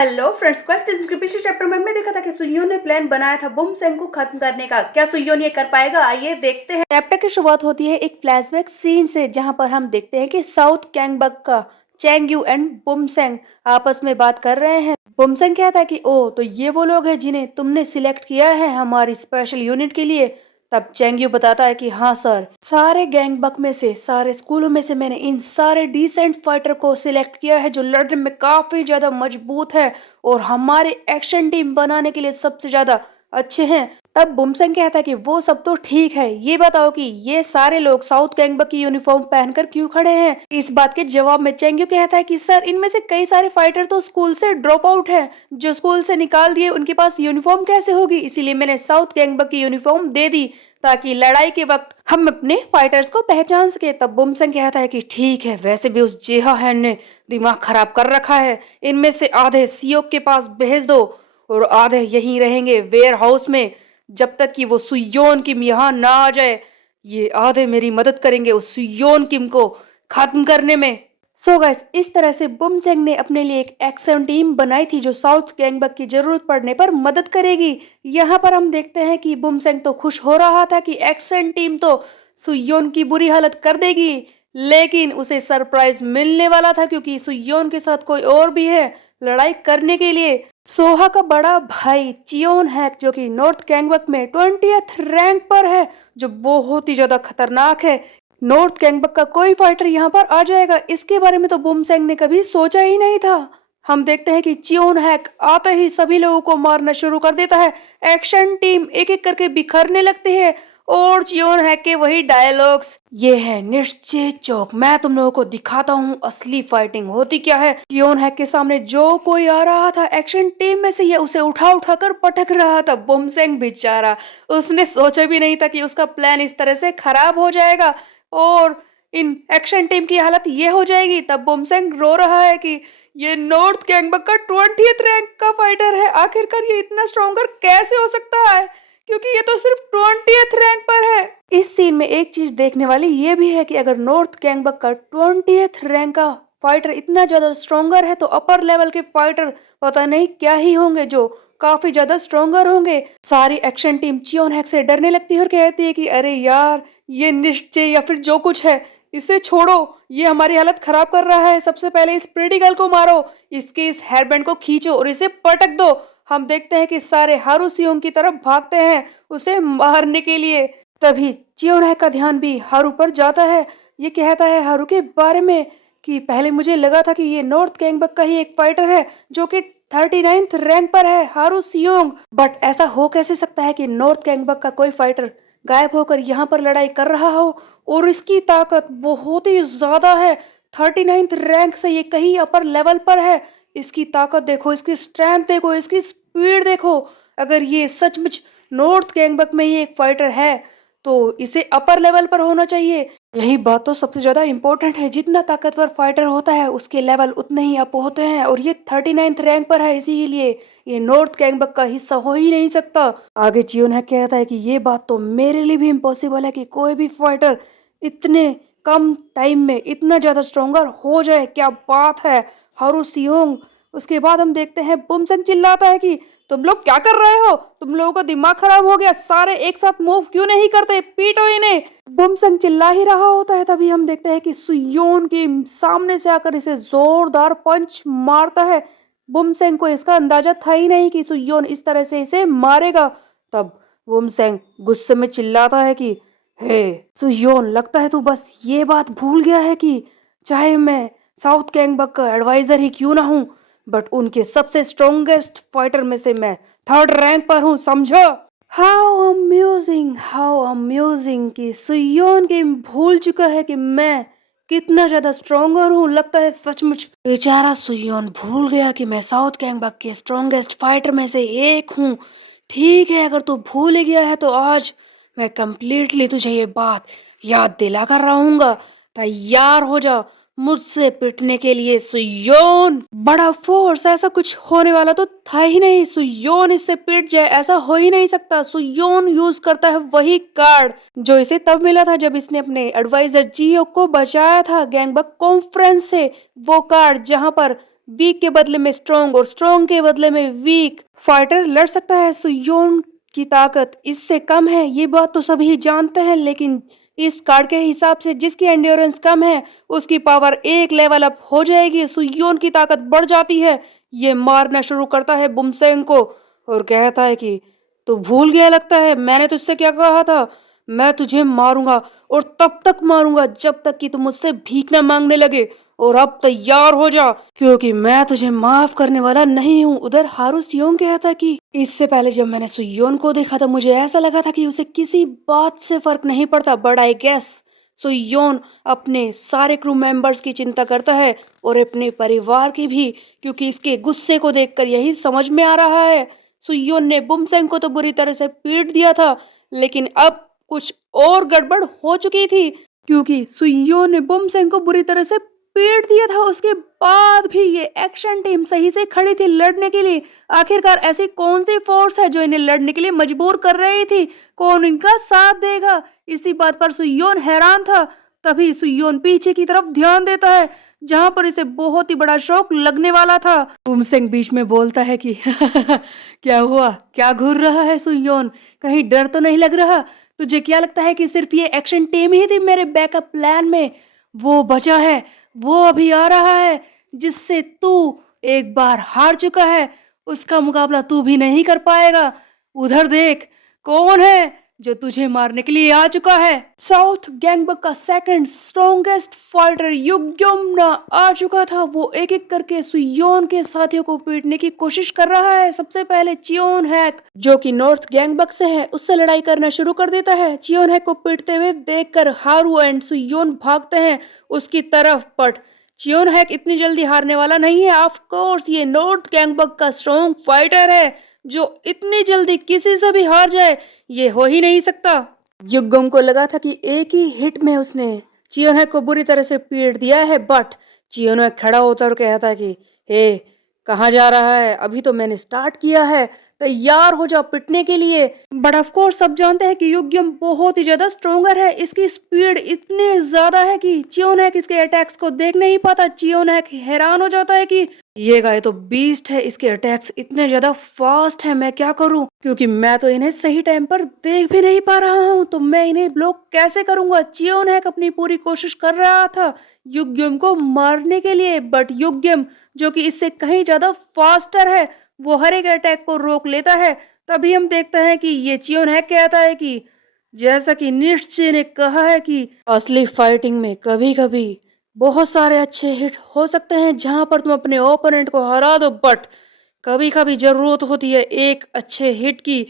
Hello friends, quest के पिछले chapter में हमने देखा था कि सुइयोन ने प्लान बनाया था बुमसेंग को खत्म करने का। क्या सुइयोन ये कर पाएगा? आइए देखते हैं। चैप्टर की शुरुआत होती है एक फ्लैशबैक सीन से, जहां पर हम देखते हैं कि साउथ कैंगबक का चैंग यू एंड बुमसेंग आपस में बात कर रहे हैं। बुमसेंग कहता है कि ओ तो ये वो लोग हैं जिन्हें तुमने सिलेक्ट किया है हमारी स्पेशल यूनिट के लिए। तब चैंग यू बताता है कि हाँ सर, सारे गैंगबक में से, सारे स्कूलों में से मैंने इन सारे डिसेंट फाइटर को सिलेक्ट किया है जो लड़ने में काफी ज्यादा मजबूत है और हमारे एक्शन टीम बनाने के लिए सबसे ज्यादा अच्छे हैं। तब बुमसेंग कहता है कि वो सब तो ठीक है, ये बताओ कि ये सारे लोग साउथ गैंगबक की यूनिफॉर्म पहनकर क्यों खड़े हैं। इस बात के जवाब में चेंग्यू कहता है कि सर, इनमें से कई सारे फाइटर तो स्कूल से ड्रॉप आउट है, जो स्कूल से निकाल दिए उनके पास यूनिफॉर्म कैसे होगी, इसीलिए मैंने साउथ गैंगबक की यूनिफॉर्म दे दी ताकि लड़ाई के वक्त हम अपने फाइटर्स को पहचान सके। तब बुमसेंग कहता है कि ठीक है, वैसे भी उस जेहा हैन ने दिमाग खराब कर रखा है, इनमें से आधे सियोक के पास भेज दो और आधे यहीं रहेंगे वेयर हाउस में जब तक कि वो सुयोन किम यहाँ ना आ जाए। ये आधे मेरी मदद करेंगे उस सुयोन किम को खत्म करने में। सो गाइस, इस तरह से बुमसेंग ने अपने लिए एक एक्शन टीम बनाई थी जो साउथ गैंगबक की जरूरत पड़ने पर मदद करेगी। यहाँ पर हम देखते हैं कि बुमसेंग तो खुश हो रहा था कि एक्शन टीम तो सुयोन की बुरी हालत कर देगी, लेकिन उसे सरप्राइज मिलने वाला था क्योंकि सुयोन के साथ कोई और भी है लड़ाई करने के लिए। सोहा का बड़ा भाई चियोन हैक, जो कि नॉर्थ गैंगबक में 20th रैंक पर है, जो बहुत ही ज्यादा खतरनाक है। नॉर्थ गैंगबक का कोई फाइटर यहाँ पर आ जाएगा, इसके बारे में तो बुमसेंग ने कभी सोचा ही नहीं था। हम देखते हैं कि चियोन हैक आते ही सभी लोगों को मारना शुरू कर देता है। एक्शन टीम एक एक करके बिखरने लगते हैं और चियोन हैक के वही डायलॉग्स, ये है निश्चय चौक, मैं तुम लोगों को दिखाता हूँ असली फाइटिंग होती क्या है। चियोन हैक के सामने जो कोई आ रहा था एक्शन टीम में से, ये उसे उठा उठा कर पटक रहा था। बुमसेंग बेचारा, उसने सोचा भी नहीं था कि उसका प्लान इस तरह से खराब हो जाएगा और इन एक्शन टीम की हालत ये हो जाएगी। तब बुमसेंग रो रहा है कि ये नॉर्थ गैंगबक का 20th रैंक का फाइटर है, आखिरकार ये इतना स्ट्रॉन्गर कैसे हो सकता है, क्योंकि ये तो सिर्फ 20th रैंक पर है। इस सीन में एक चीज देखने वाली ये भी है कि अगर नॉर्थ गैंगबक का 20th रैंक का फाइटर इतना ज्यादा स्ट्रॉन्गर है तो अपर लेवल के फाइटर पता नहीं क्या ही होंगे, जो काफी ज्यादा स्ट्रॉन्गर होंगे। सारी एक्शन टीम चियोन हैक से डरने लगती है और कहती है कि अरे यार, ये निश्चय या फिर जो कुछ है इसे छोड़ो, ये हमारी हालत खराब कर रहा है। सबसे पहले इस प्रेटी गर्ल को मारो, इसके इस हेयरबैंड को खींचो और इसे पटक दो। हम देखते हैं कि सारे हारू सियोंग की तरफ भागते हैं उसे मारने के लिए। तभी चियोन का ध्यान भी हारू पर जाता है। ये कहता है हारू के बारे में कि पहले मुझे लगा था कि ये नॉर्थ गैंगबक का ही एक फाइटर है जो कि 39th रैंक पर है, हारू सियोंग, बट ऐसा हो कैसे सकता है कि नॉर्थ गैंगबक का कोई फाइटर गायब होकर यहाँ पर लड़ाई कर रहा हो और इसकी ताकत बहुत ही ज्यादा है। 39th रैंक से ये कहीं अपर लेवल पर है। इसकी ताकत देखो, इसकी स्ट्रेंथ देखो, इसकी स्पीड देखो। अगर ये सचमुच नॉर्थ गैंगबक में ही एक फाइटर है तो इसे अपर लेवल पर होना चाहिए। यही बात तो सबसे ज्यादा इम्पोर्टेंट है, जितना ताकतवर फाइटर होता है उसके लेवल उतने ही अप होते हैं और ये 39th रैंक पर है, इसीलिए ये नॉर्थ गैंगबक का हिस्सा हो ही नहीं सकता। आगे चियोन है कहता है कि ये बात तो मेरे लिए भी इम्पॉसिबल है कि कोई भी फाइटर इतने कम टाइम में इतना ज्यादा स्ट्रोंगर हो जाए, क्या बात है हारू सियोंग। उसके बाद हम देखते हैं बुमसेंग चिल्लाता है कि तुम लोग क्या कर रहे हो, तुम लोगों का दिमाग खराब हो गया, सारे एक साथ मूव क्यों नहीं करते, पीटो इन्हें। बुमसेंग चिल्ला ही रहा होता है, तभी हम देखते हैं कि सुयोन के सामने से आकर इसे जोरदार पंच मारता है। बुमसेंग को इसका अंदाजा था ही नहीं कि सुयोन इस तरह से इसे मारेगा। तब बुमसेंग गुस्से में चिल्लाता है कि हे सुयोन, लगता है तू बस ये बात भूल गया है कि चाहे मैं साउथ गैंगबक का एडवाइजर ही क्यों ना हूँ, बट उनके सबसे स्ट्रॉन्गेस्ट फाइटर में से मैं 3rd रैंक पर हूँ, समझो। हाउ अम्यूजिंग कि सुयोन के भूल चुका है कि मैं कितना ज्यादा स्ट्रॉन्गर हूँ। लगता है सचमुच बेचारा सुयोन भूल गया कि मैं साउथ गैंगबक के स्ट्रॉन्गेस्ट फाइटर में से एक हूँ। ठीक है, अगर तू भूल ही गया है तो आज मैं कंप्लीटली तुझे ये बात याद दिला कर रहूंगा। तैयार हो जा मुझसे पिटने के लिए सुयोन। बड़ा फोर्स, ऐसा कुछ होने वाला तो था ही नहीं, सुयोन इससे पिट जाए ऐसा हो ही नहीं सकता। सुयोन यूज करता है वही कार्ड जो इसे तब मिला था जब इसने अपने एडवाइजर जियो को बचाया था गैंगबक कॉन्फ्रेंस से। वो कार्ड जहां पर वीक के बदले में स्ट्रॉन्ग और स्ट्रॉन्ग के बदले में वीक फाइटर लड़ सकता है। सुयोन की ताकत इससे कम है, ये बात तो सभी जानते हैं, लेकिन इस कार्ड के हिसाब से जिसकी एंड्योरेंस कम है उसकी पावर एक लेवल अप हो जाएगी। सुयोन की ताकत बढ़ जाती है। ये मारना शुरू करता है बुमसेंग को और कहता है कि तू भूल गया लगता है, मैंने तुझसे क्या कहा था, मैं तुझे मारूंगा और तब तक मारूंगा जब तक कि तुम मुझसे भीख न मांगने लगे। और अब तैयार हो जा, क्योंकि मैं तुझे माफ करने वाला नहीं हूँ। उधर हारू सियोन कहता कि इससे पहले जब मैंने सुयोन को देखा था मुझे ऐसा लगा था कि उसे किसी बात से फर्क नहीं पड़ता, बट आई गेस सुयोन अपने सारे क्रू मेंबर्स की चिंता करता है और अपने परिवार की भी, क्योंकि इसके गुस्से को देखकर यही समझ में आ रहा है। सुयोन ने बुमसेंग को तो बुरी तरह से पीट दिया था, लेकिन अब कुछ और गड़बड़ हो चुकी थी, क्योंकि सुयोन ने बुमसेंग को बुरी तरह से पीट दिया था। उसके बाद भी ये एक्शन टीम सही से खड़ी थी लड़ने के लिए। आखिरकार ऐसी कौन सी फोर्स है जो इन्हें लड़ने के लिए मजबूर कर रही थी, कौन इनका साथ देगा, इसी बात पर सुयोन हैरान था। तभी सुयोन पीछे की तरफ ध्यान देता है जहां पर इसे बहुत ही बड़ा शौक लगने वाला था। बुमसेंग बीच में बोलता है कि क्या हुआ, क्या घूर रहा है सुयोन, कहीं डर तो नहीं लग रहा? तुझे क्या लगता है कि सिर्फ ये एक्शन टीम ही थी मेरे बैकअप प्लान में? वो बचा है, वो अभी आ रहा है, जिससे तू एक बार हार चुका है, उसका मुकाबला तू भी नहीं कर पाएगा। उधर देख, कौन है जो तुझे मारने के लिए आ चुका है। साउथ गैंगबक का सेकंड स्ट्रॉन्गेस्ट फाइटर युग्योमना आ चुका था। वो एक एक करके सुयोन के साथियों को पीटने की कोशिश कर रहा है। सबसे पहले चियोन हैक, जो कि नॉर्थ गैंगबक से है, उससे लड़ाई करना शुरू कर देता है। चियोन हैक को पीटते हुए देखकर हारू एंड सुयोन भागते हैं उसकी तरफ, बट चियोन हैक इतनी जल्दी हारने वाला नहीं है। ऑफ कोर्स ये नॉर्थ गैंगबक का स्ट्रॉन्ग फाइटर है जो इतनी जल्दी किसी से भी हार जाए, ये हो ही नहीं सकता। युगम को लगा था कि एक ही हिट में उसने चियोनहेक को बुरी तरह से पीट दिया है, बट चियोनहेक खड़ा होता और कहता कि हे, कहाँ जा रहा है, अभी तो मैंने स्टार्ट किया है, तैयार हो जा पिटने के लिए। बट ऑफ कोर्स सब जानते हैं कि युग्यम बहुत ही ज्यादा स्ट्रोंगर है, इसकी स्पीड इतनी ज्यादा है कि चियोनहेक इसके अटैक्स को देख नहीं पाता। चियोनहेक हैरान हो जाता है कि ये गाय तो बीस्ट है, इसके अटैक्स इतने ज्यादा फास्ट है, मैं क्या करूं, क्योंकि मैं तो इन्हें सही टाइम पर देख भी नहीं पा रहा हूं, तो मैं इन्हें ब्लॉक कैसे करूंगा। चियोनहेक अपनी पूरी कोशिश कर रहा था युग्यम को मारने के लिए, बट युग्यम जो कि इससे कहीं ज्यादा फास्टर है, वो हर एक अटैक को रोक लेता है। तभी हम देखते हैं कि ये चियोनहेक कहता है कि जैसा कि नीट्शे ने कहा है कि असली फाइटिंग में कभी कभी बहुत सारे अच्छे हिट हो सकते हैं जहां पर तुम अपने ओपोनेंट को हरा दो, बट कभी कभी जरूरत होती है एक अच्छे हिट की,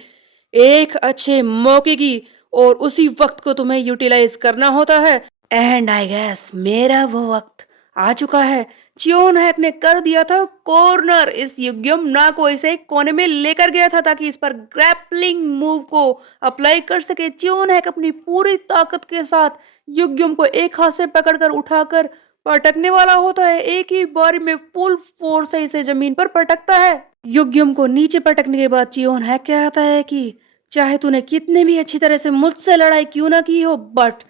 एक अच्छे मौके की, और उसी वक्त को तुम्हें यूटिलाइज करना होता है। एंड आई गेस मेरा वो वक्त आ चुका है। चियोनहेक ने कर दिया था कॉर्नर, इस युग्यमना को इसे एक कोने में लेकर गया था ताकि इस पर ग्रैपलिंग मूव को अप्लाई कर सके। चियोनहेक अपनी पूरी ताकत के साथ युग्यम को एक हाथ से पकड़कर उठाकर पटकने वाला होता है। एक ही बारी में फुल फोर्स से इसे जमीन पर पटकता है। युग्यम को नीचे पटकने के बाद चियोनहेक कहता है कि चाहे तूने कितने भी अच्छी तरह से मुझसे लड़ाई क्यों ना की हो, बट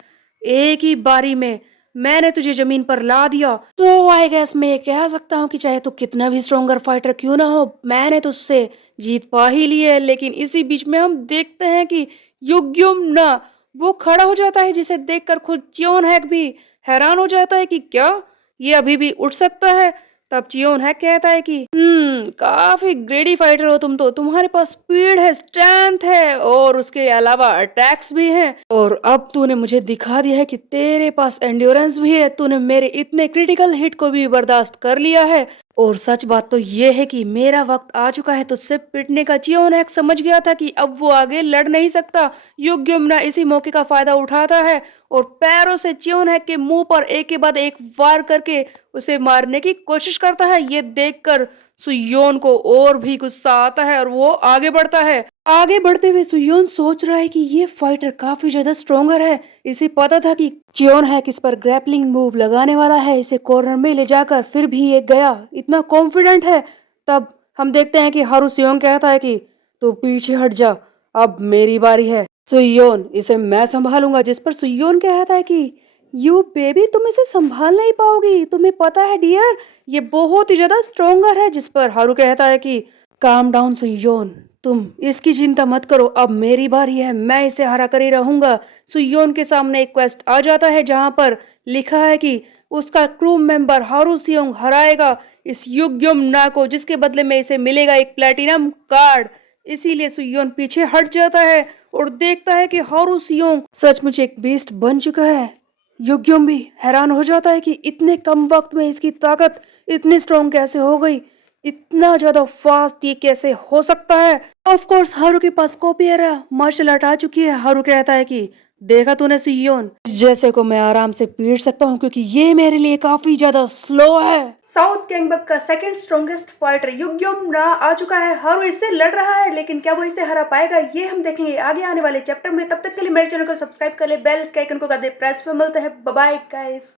एक ही बारी में मैंने तुझे जमीन पर ला दिया। तो आई गेस मैं ये कह सकता हूँ कि चाहे तू कितना भी स्ट्रोंगर फाइटर क्यों ना हो, मैंने तुझसे जीत पा ही ली है। लेकिन इसी बीच में हम देखते हैं कि युग्यमना वो खड़ा हो जाता है, जिसे देखकर खुद चियोनहेक भी हैरान हो जाता है कि क्या ये अभी भी उठ सकता है। तब चियोनहेक कहता है कि काफी ग्रेडी फाइटर हो तुम तो, तुम्हारे पास स्पीड है, स्ट्रेंथ है और उसके अलावा अटैक्स भी हैं, और अब तूने मुझे दिखा दिया है कि तेरे पास एंड्योरेंस भी है, तूने मेरे इतने क्रिटिकल हिट को भी बर्दाश्त कर लिया है। और सच बात तो ये है कि मेरा वक्त आ चुका है तुझसे पिटने का। चियोनहेक समझ गया था कि अब वो आगे लड़ नहीं सकता। युग्यमना इसी मौके का फायदा उठाता है और पैरों से चियोनहेक के मुंह पर एक के बाद एक वार करके उसे मारने की कोशिश करता है। ये देखकर सुयोन को और भी गुस्सा आता है और वो आगे बढ़ता है। आगे बढ़ते हुए सुयोन सोच रहा है कि ये फाइटर काफी ज्यादा स्ट्रोंगर है। इसे पता था कि चियोनहेक इस पर ग्रैपलिंग मूव लगाने वाला है, इसे कॉर्नर में ले जाकर, फिर भी ये गया, इतना कॉन्फिडेंट है। तब हम देखते हैं कि हारू सियोन कहता है कि तू पीछे हट जा, अब मेरी बारी है। सुयोन, इसे मैं संभालूंगा। जिस पर सुयोन कहता है कि यू बेबी, तुम इसे संभाल नहीं पाओगी, तुम्हें पता है डियर, ये बहुत ही ज्यादा स्ट्रोंगर है। जिस पर हारू कहता है कि काम डाउन सुयोन, तुम इसकी चिंता मत करो, अब मेरी बारी है, मैं इसे हरा कर ही रहूंगा। सुयोन के सामने एक क्वेस्ट आ जाता है जहां पर लिखा है कि उसका क्रू मेंबर हारू सियोंग हराएगा इस युग्यम ना को, जिसके बदले में इसे मिलेगा एक प्लेटिनम कार्ड। इसीलिए सुयोन पीछे हट जाता है और देखता है कि हारू सियोंग सचमुच एक बीस्ट बन चुका है। युग्यम भी हैरान हो जाता है कि इतने कम वक्त में इसकी ताकत इतनी स्ट्रांग कैसे हो गई, इतना ज्यादा फास्ट ये कैसे हो सकता है। ऑफ कोर्स हारू के पास कॉपियरा मार्शल आर्ट आ चुकी है। हारू कहता है कि देखा तूने सुयोन, जैसे को मैं आराम से पीट सकता हूँ क्योंकि ये मेरे लिए काफी ज्यादा स्लो है। साउथ गैंगबक का सेकंड स्ट्रॉन्गेस्ट फाइटर युग्यम ना आ चुका है। हारू इससे लड़ रहा है, लेकिन क्या वो इसे हरा पाएगा ये हम देखेंगे आगे आने वाले चैप्टर में। तब तक के लिए मेरे चैनल को सब्सक्राइब कर ले, बेल के आइकन को कर दे प्रेस। पे मिलते हैं, बाय बाय गाइस।